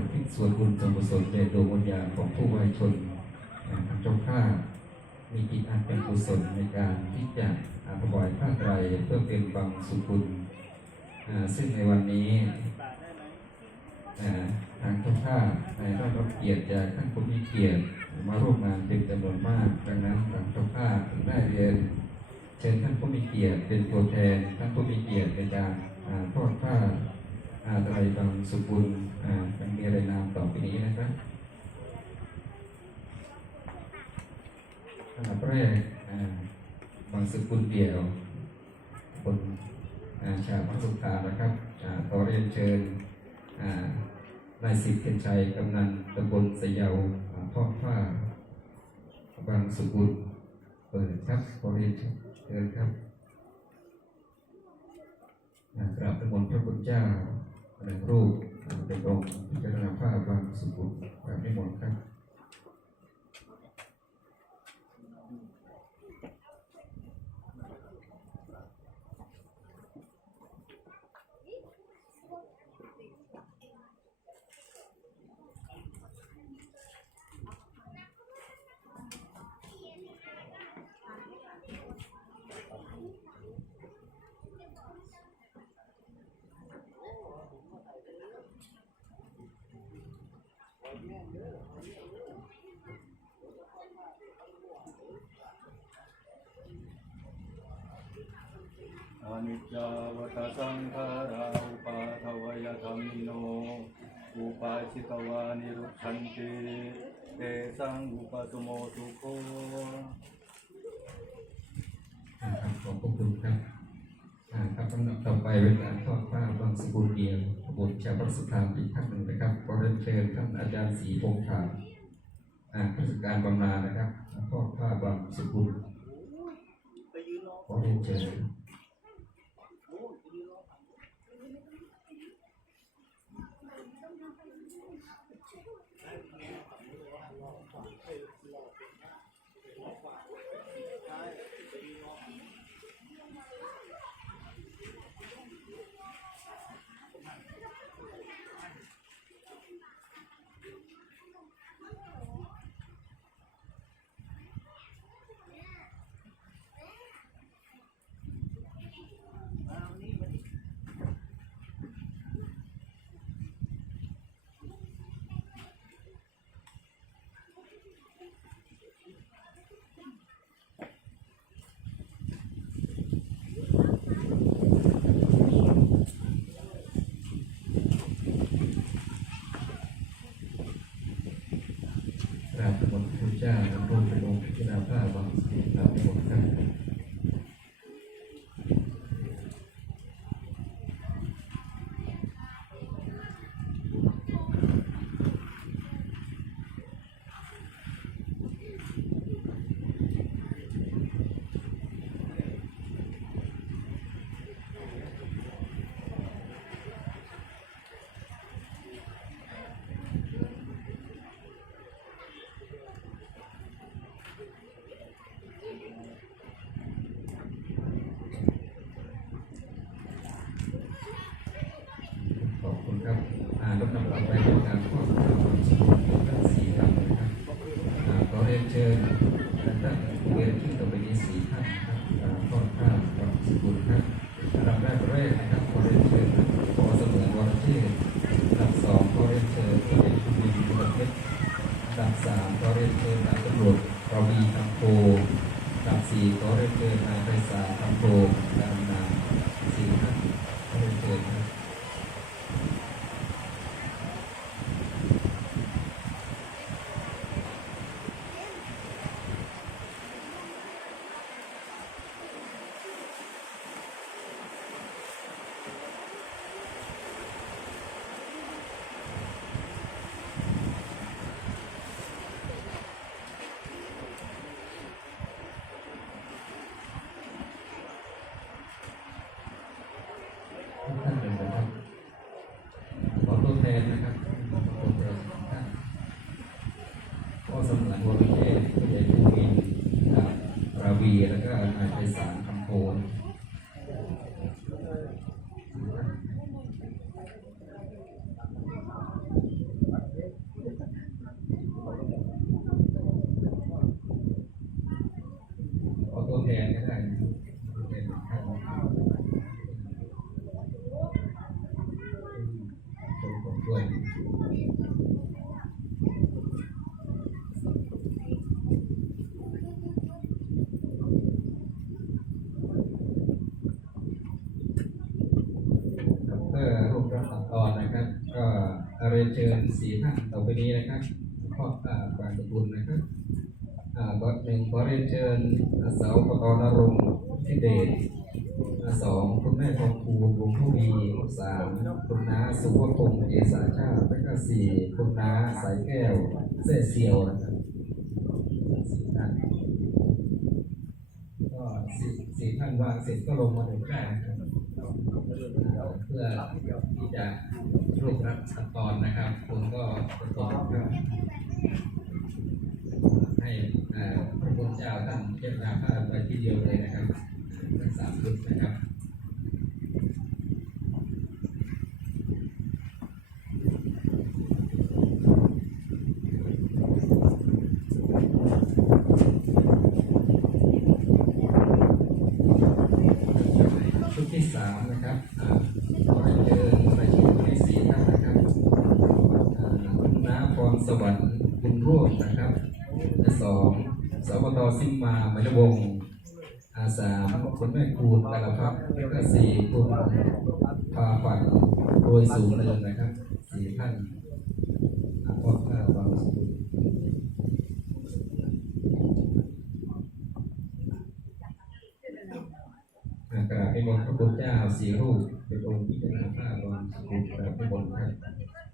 อุทิศส่วนบุญส่วนกุศลแด่ดวงวิญญาณของผู้วายชนทางเจ้าข้ามีจิตอันเป็นกุศลในการที่จะอาถวายผ้าไตรเพื่อเป็นบังสุกุลซึ่งในวันนี้ทางเจ้าข้าในได้รับเกียรติจากท่านผู้มีเกียรติมาร่วมงานเป็นจำนวนมาก ดังนั้นทางเจ้าข้าถึงได้เรียนเชิญท่านผู้มีเกียรติเป็นตัวแทนท่านผู้มีเกียรติในการทอดผ้า ไตรบังสุกุลอ่าเมีอะไรนามต่อไปนี้นะครับอันดับแรกบางสุกุลเดียว คนชาวพระสุธานะครับอ่าขอเรียนเชิญนายสิทธิ์เทียนชัยกำนันตำบลสยาอ่าทอดผ้าบางสุกุลเปิดครับขอเรียนเชิญครับกราบพระมนพระคุณเจ้า หนึ่งรูปอ่าเป็นองค์พิจารณาภาพบางสุขุมกราบนิมนต์ครับ อ นิจจาวัตสังขาราอุปาทวยธรรมิโน อุปาชิตวานิรุกขันติเตสังอุปตุโมทุโคอ่าครับขอบคุณครับอ่าครับลำดับต่อไปเป็นการทอดผ้าบางสกุลเดียวบุตรชาวพระสุธามอีกท่านหนึ่งนะครับขอเรียนเชิญท่านอาจารย์ศรีพงษ์ขามอาราชการบำนาญนะครับทอดผ้าบางสกุลขอเรียนเชิญ ครับอาลำดับต่อไปเป็นการทอดผ้าบางสกุลท่านสีดำนะครับขอเรียนเชิญท่านเรียนชื่อต่อไปนี้สี่ท่านครับอ่าทอดผ้าบางสกุลครับอันดับแรกแรกนะครับขอเรียนเชิญขอเสมอวรเชษฐ์อันดับสองขอเรียนเชิญที่เป็นผู้มีคุณเพรอันดับสามขอเรียนเชิญนายตำรวจประวีคำโพอันดับสี่ขอเรียนเชิญนายไพศาลคำโพดำนานสี่ท่านขอเรียนเชิญครับ ทุกท่านเลยนะครับ ขอตัวแทนนะครับขอตัวแทนทุกท่านก็ สำหรับวรเทศผู้ใหญ่ผู้มีกับราวี แล้วก็นายไพศาลคำโพน นะครับ ก็ เชิญสี่ท่านต่อไปนี้นะครับขอบอ่างสกุลนะครับอ่าก็หนึ่งขอเรียนเชิญสาวปตนรงค์ทิเดชอ่าสองคุณแม่ทองคูณวงผู้มีสามคุณน้าสุภพงศ์เอสาชาติและก็สี่คุณน้าสายแก้วเสเซียวนะครับสี่ท่าน ก็ สี่ท่านวางเสร็จก็ลงมาถึงได้นะครับเพื่อที่จะรวบรัดขั้นตอนนะครับคุณก็ประกอบครับให้พระพุทธเจ้าท่านเก็บนาผ้าไปที่เดียวเลยนะครับทั้งสามชุดนะครับ ชุดที่สามนะค รับอ่าขอเชิญรายชื่อให้สี่นะครับอ่าคุณน้าพรสวรรค์คุณร่วมนะครับสองสวตซิมมามยวงอาสามคุณแม่คูณกาลพับแล้วก็สี่คุณพาฝันโดยสูงเลยนะครับสี่ท่านอาพอข้าบางสกุล อากราบนิมนต์พระพุทธเจ้าสีรูปเป็นองค์พิจารณาภาพบนส กุลกร